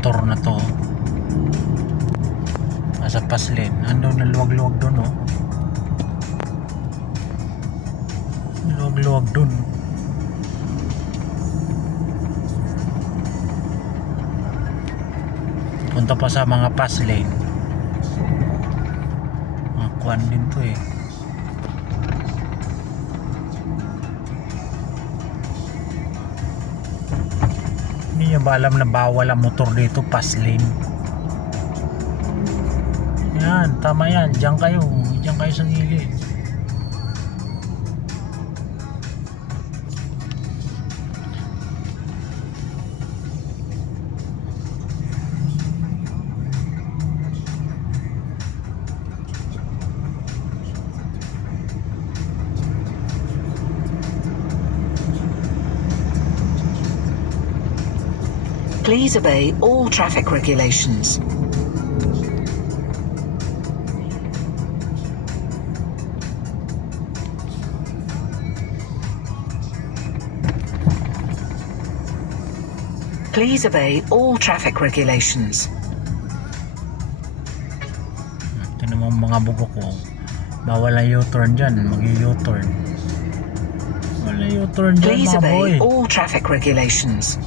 motor na to. Nasa paslin. Andun na luwag-luwag dun, oh. Luwag-luwag dun. Punta pa sa mga fast lane. Mga kwan din to eh. Hindi niya ba alam na bawal ang motor dito, fast lane? Yan, tama yan. Diyan kayo sa gilid. Please obey all traffic regulations. Please obey all traffic regulations. Ito naman mga bugo ko. Bawal ang U-turn dyan. Mag-U-turn. Wala U-turn dyan, Please mga boy. obey all traffic regulations.